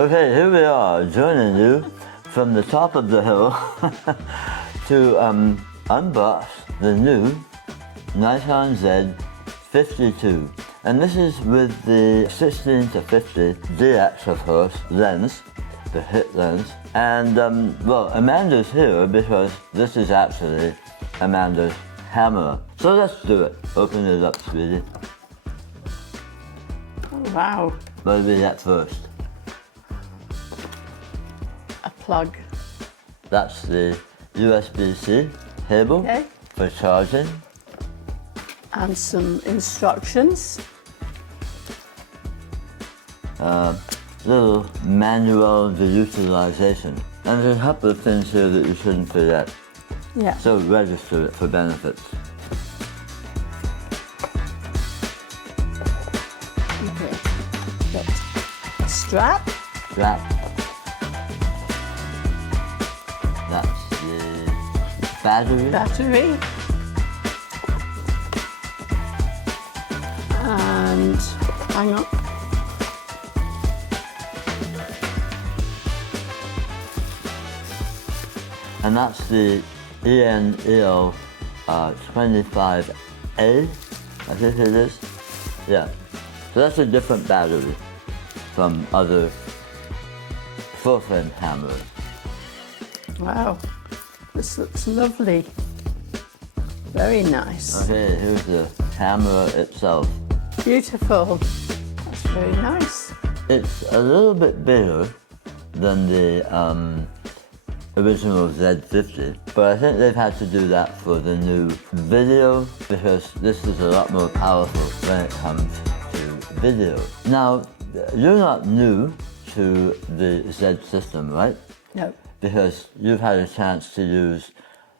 Okay, here we are, joining you from the top of the hill to unbox the new Nikon Z52. And this is with the 16 to 50 DX, of course, lens, the hit lens. And, well, Amanda's here because this is actually Amanda's hammer. So let's do it. Open it up, sweetie. Oh, wow. What do we get first? A plug. That's the USB-C cable Okay. for charging. And some instructions. Little manual of the utilization. And there's a couple of things here that you shouldn't forget. Yeah. So register it for benefits. Okay. Got a strap. Strap. That's the battery. Battery. And hang on. And that's the ENEL 25A, I think it is. Yeah. So that's a different battery from other full-frame hammers. Wow. This looks lovely. Very nice. Okay, here's the hammer itself. Beautiful. That's very nice. It's a little bit bigger than the original Z50, but I think they've had to do that for the new video because this is a lot more powerful when it comes to video. Now, you're not new to the Z system, right? No. Because you've had a chance to use,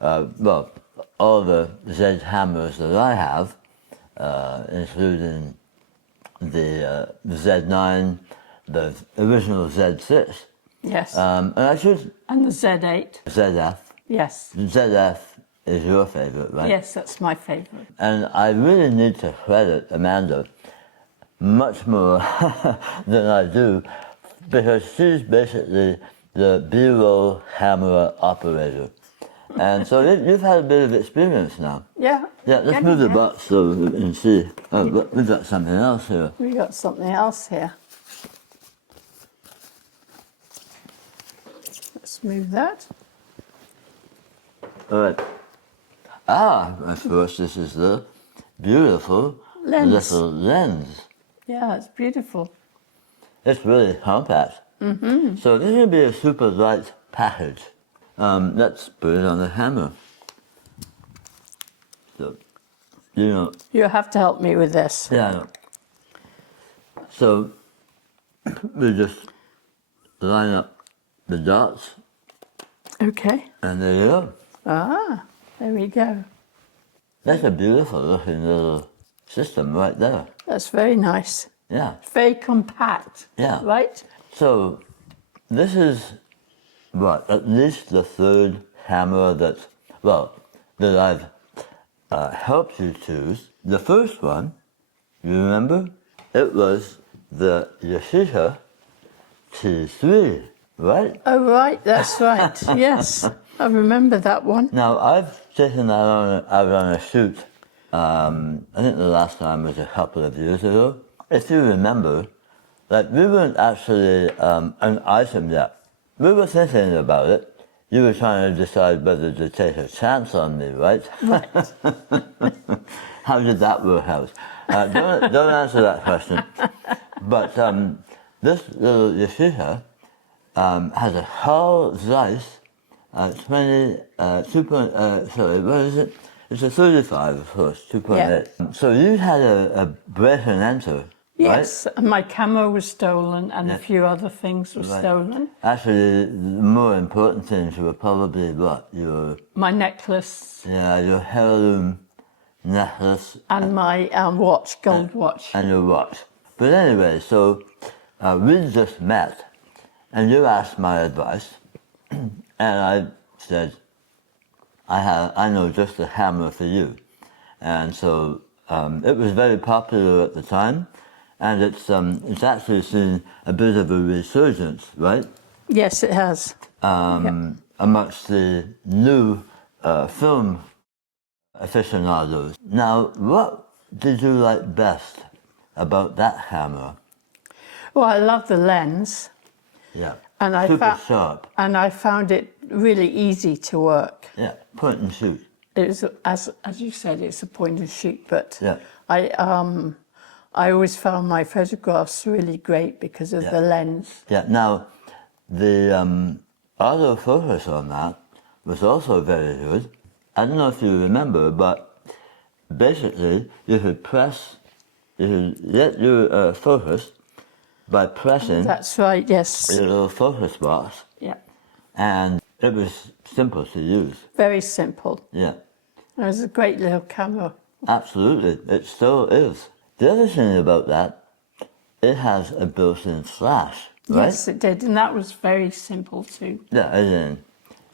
well, all the Z hammers that I have, including the Z9, the original Z6. Yes. And I should... And the Z8. ZF. Yes. ZF is your favorite, right? Yes, that's my favorite. And I really need to credit Amanda much more than I do because she's basically the B-roll hammer operator. And so you've had a bit of experience now. Yeah. Yeah, let's move the box so we can see. Oh, we've got something else here. We got something else here. Let's move that. All right. Ah, of course, this is the beautiful little lens. Yeah, it's beautiful. It's really compact. Mm-hmm. So this is going to be a super light package. Let's put it on the hammer. So, you know. You have to help me with this. Yeah, I know. So we just line up the dots. Okay. And there you go. Ah, there we go. That's a beautiful looking little system right there. That's very nice. Yeah. Very compact. Yeah. Right? So this is what, at least the third hammer that, well, that I've helped you choose. The first one, you remember? It was the Yashica T3, right? Oh, right, that's right. Yes, I remember that one. Now, I've taken that out on a shoot, I think the last time was a couple of years ago. If you remember, like, we weren't actually an item yet. We were thinking about it. You were trying to decide whether to take a chance on me, right? Right. How did that work out? Don't answer that question. But this little Yashica has a Carl Zeiss sorry, what is it? It's a 35, of course, 2.8. Yeah. So you had a break and enter, Yes, right? and my camera was stolen and a few other things were stolen. Actually, the more important things were probably what? My necklace. Yeah, your heirloom necklace. And my watch, gold watch. And your watch. But anyway, so we just met, and you asked my advice, and I said, I know just the hammer for you. And so it was very popular at the time, And it's actually seen a bit of a resurgence, right? Yes, it has. Amongst the new film aficionados. Now, what did you like best about that camera? Well, I love the lens. Yeah, And super sharp. And I found it really easy to work. Yeah, point and shoot. It was, as you said, it's a point and shoot, but Yeah. I always found my photographs really great because of the lens. Yeah, now, the autofocus on that was also very good. I don't know if you remember, but basically you could get your focus by pressing That's right, yes. a little focus box, Yeah. and it was simple to use. Very simple. Yeah, It was a great little camera. absolutely, it still is. The other thing about that, it has a built-in flash, right? Yes, it did, and that was very simple too. Yeah,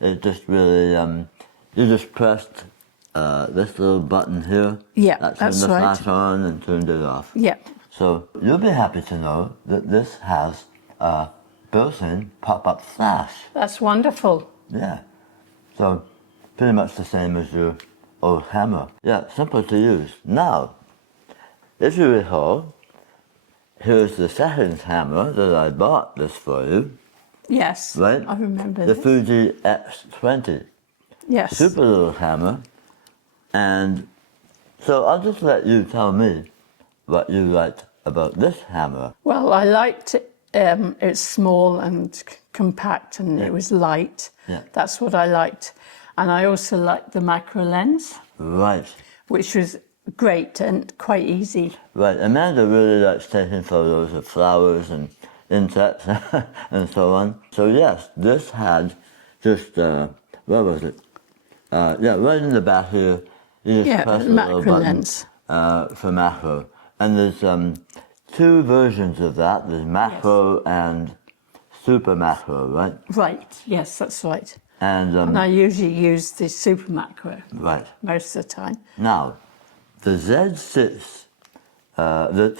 it just really, you just pressed this little button here. Yeah, that that's turned the right. flash on and turned it off. Yeah. So you'll be happy to know that this has a built-in pop-up flash. That's wonderful. Yeah. So pretty much the same as your old hammer. Yeah, simple to use. Now, if you recall, here's the second hammer that I bought this for you. Yes, Right? I remember The this. Fuji X20. Yes. Super little hammer. And so I'll just let you tell me what you liked about this hammer. Well, I liked it. It's small and compact, and it was light. Yeah. That's what I liked. And I also liked the macro lens, Right. which was great and quite easy. Right. Amanda really likes taking photos of flowers and insects and so on. So yes, this had just, what was it? Right in the back here, you just press a little macro button lens. For macro. And there's two versions of that. There's macro and super macro, right? Right, yes, that's right. And I usually use the super macro right. most of the time. Now, the Z6, the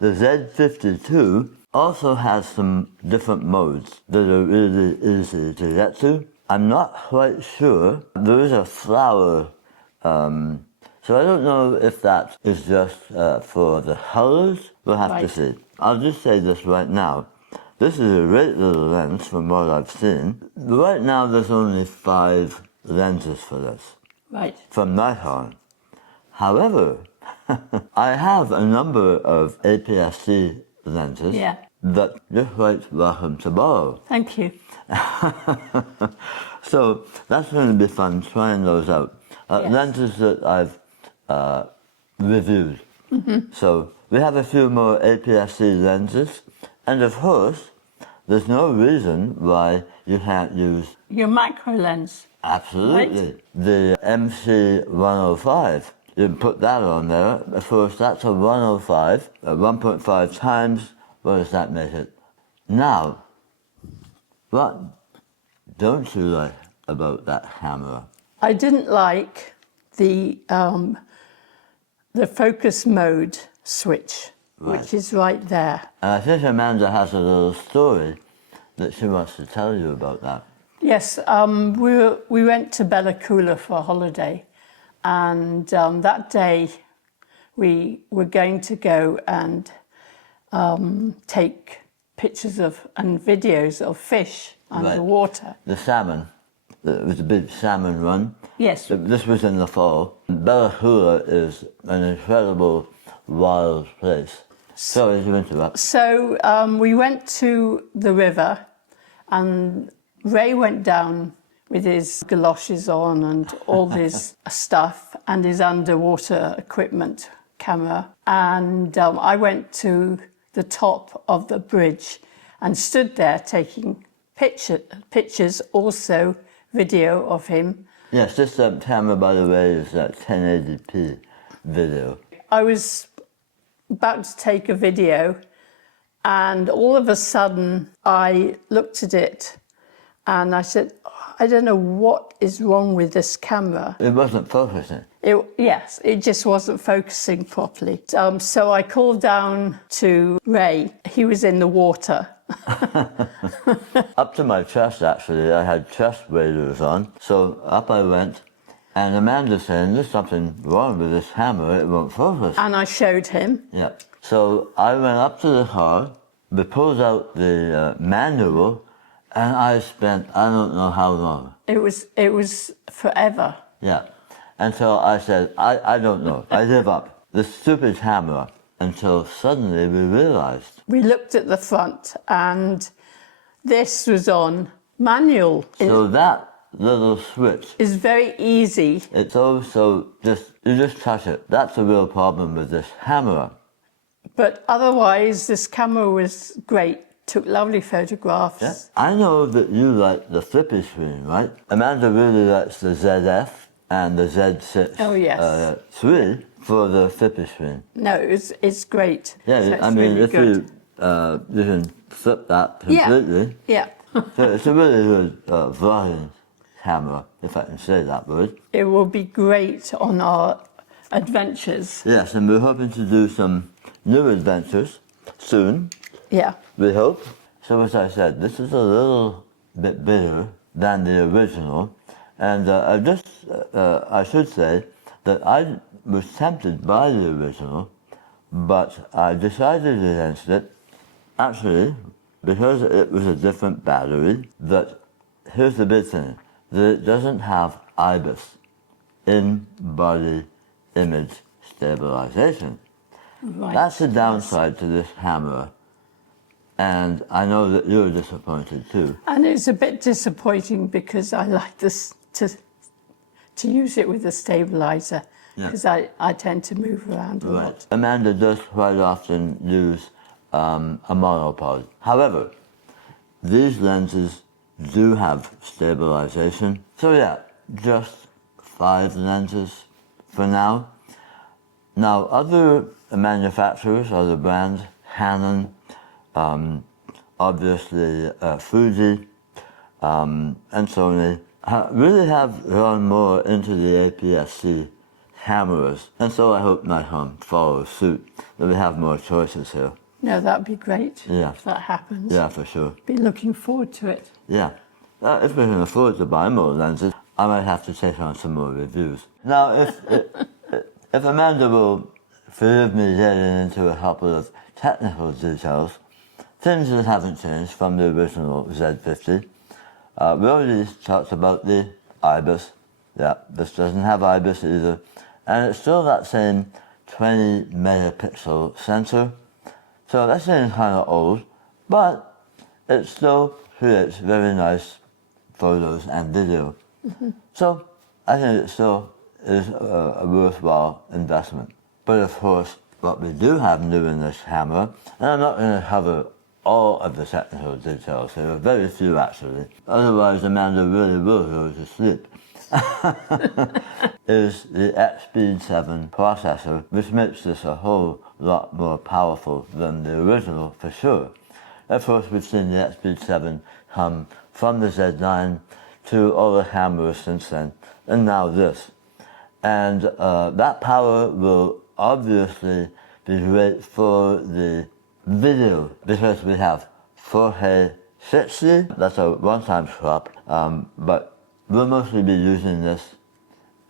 Z52 also has some different modes that are really easy to get to. I'm not quite sure. There is a flower, so I don't know if that is just for the colors. We'll have to see. I'll just say this right now. This is a great little lens from what I've seen. Right now there's only 5 lenses for this. Right. From Nikon. However, I have a number of APS-C lenses that you're quite welcome to borrow. Thank you. So that's going to be fun trying those out. Lenses that I've reviewed. Mm-hmm. So we have a few more APS-C lenses, and of course, there's no reason why you can't use your macro lens. Absolutely. Right? The MC105. You can put that on there. Of course, that's a 105, 1.5 times. What does that make it? Now, what don't you like about that camera? I didn't like the focus mode switch, which is right there. And I think Amanda has a little story that she wants to tell you about that. Yes, we went to Coola for a holiday, and that day we were going to go and take pictures of and videos of fish underwater. The salmon. It was a big salmon run. Yes. This was in the fall. Coola is an incredible wild place. Sorry to interrupt. So we went to the river, and Ray went down with his galoshes on and all his stuff and his underwater equipment camera. And I went to the top of the bridge and stood there taking pictures, also video of him. Yes, this camera, by the way, is 1080p video. I was about to take a video, and all of a sudden I looked at it and I said, I don't know what is wrong with this camera. It wasn't focusing. Yes, it just wasn't focusing properly. So I called down to Ray. He was in the water. Up to my chest, actually, I had chest waders on. So up I went, and Amanda's saying, there's something wrong with this hammer, it won't focus. And I showed him. Yeah. So I went up to the car, we pulled out the manual, and I spent, I don't know how long. It was forever. Yeah. And so I said, I don't know. I give up. This stupid hammer. Until suddenly we realized. We looked at the front and this was on manual. So that little switch is very easy. It's also you just touch it. That's a real problem with this hammer. But otherwise, this camera was great. Took lovely photographs. Yeah. I know that you like the flippy screen, right? Amanda really likes the ZF and the Z6 Oh, yes. 3 for the flippy screen. No, it's great. Yeah, So it's I mean, really if good. you can flip that completely. Yeah. So it's a really good vlogging camera, if I can say that word. It will be great on our adventures. Yes, and we're hoping to do some new adventures soon. Yeah. We hope. So as I said, this is a little bit bigger than the original. And I should say that I was tempted by the original, but I decided against it, actually, because it was a different battery, that here's the big thing, that it doesn't have IBIS, in-body image stabilization. Right. That's the downside to this camera. And I know that you're disappointed too. And it's a bit disappointing because I like this to use it with a stabilizer because I tend to move around a lot. Amanda does quite often use a monopod. However, these lenses do have stabilization. So yeah, just 5 lenses for now. Now other manufacturers, other brands, Canon, obviously Fuji, and Sony, really have gone more into the APS-C cameras. And so I hope Nikon follows suit, that we have more choices here. No, that'd be great if that happens. Yeah, for sure. Be looking forward to it. Yeah. If we can afford to buy more lenses, I might have to take on some more reviews. Now, if Amanda will forgive me getting into a couple of technical details, things that haven't changed from the original Z50. We already talked about the IBIS. Yeah, this doesn't have IBIS either. And it's still that same 20 megapixel sensor. So that seems kind of old, but it still creates very nice photos and video. Mm-hmm. So I think it still is a worthwhile investment. But of course, what we do have new in this camera, and I'm not going to cover all of the technical details here, very few actually, otherwise Amanda really will go to sleep, is the X-Speed7 processor, which makes this a whole lot more powerful than the original for sure. Of course, we've seen the X-Speed7 come from the Z9 to all the cameras since then, and now this. And that power will obviously be great for the video, because we have 4K 60, that's a one-time crop, but we'll mostly be using this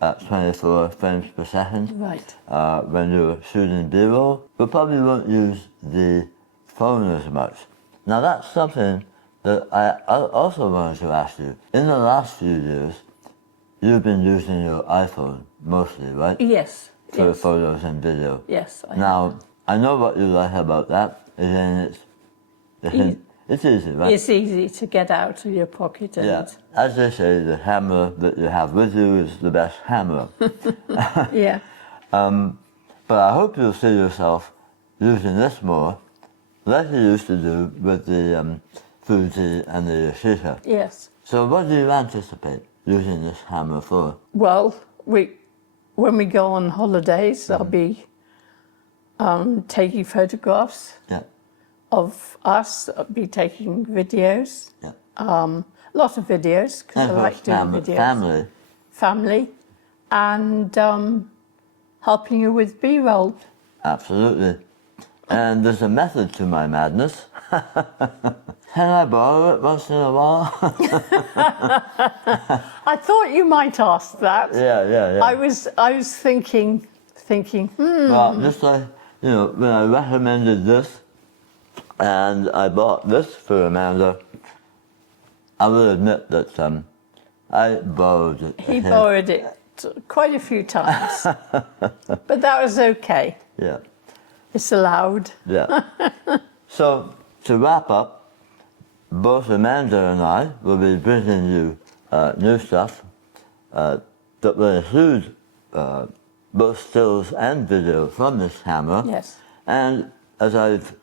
at 24 frames per second. Right. When you're shooting B-roll. We probably won't use the phone as much. Now that's something that I also wanted to ask you. In the last few years, you've been using your iPhone mostly, right? Yes. For photos and video. Yes, I Now, I know what you like about that. Again, it's easy, right? It's easy to get out of your pocket. And Yeah. As they say, the hammer that you have with you is the best hammer. Yeah. But I hope you'll see yourself using this more, like you used to do with the Fuji and the Yashica. Yes. So what do you anticipate using this hammer for? Well, when we go on holidays, I'll be taking photographs of us. I'll be taking videos. A lot of videos, because I like doing videos. Family. and helping you with B-roll. Absolutely. And there's a method to my madness. Can I borrow it once in a while? I thought you might ask that. Yeah. I was thinking, Well, just like, you know, when I recommended this and I bought this for Amanda, I will admit that I borrowed it. He borrowed it quite a few times, but that was okay. Yeah. It's allowed. Yeah. So, to wrap up, both Amanda and I will be bringing you new stuff that will include both stills and video from this camera. Yes. And as I've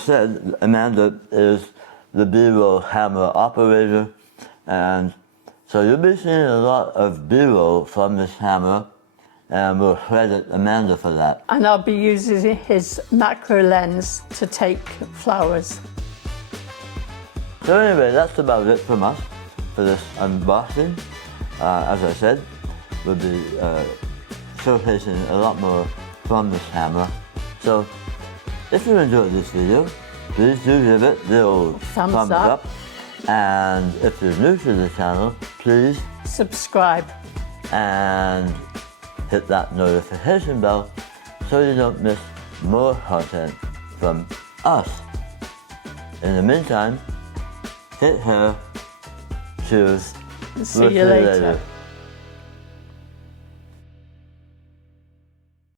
said, Amanda is the B-roll camera operator, and so you'll be seeing a lot of B-roll from this camera, and we'll credit Amanda for that. And I'll be using his macro lens to take flowers. So anyway, that's about it from us for this unboxing. As I said, we'll be showcasing a lot more from this camera. So if you enjoyed this video, please do give it the old thumbs up. And if you're new to the channel, please subscribe and hit that notification bell so you don't miss more content from us. In the meantime, take care. Cheers. See you later.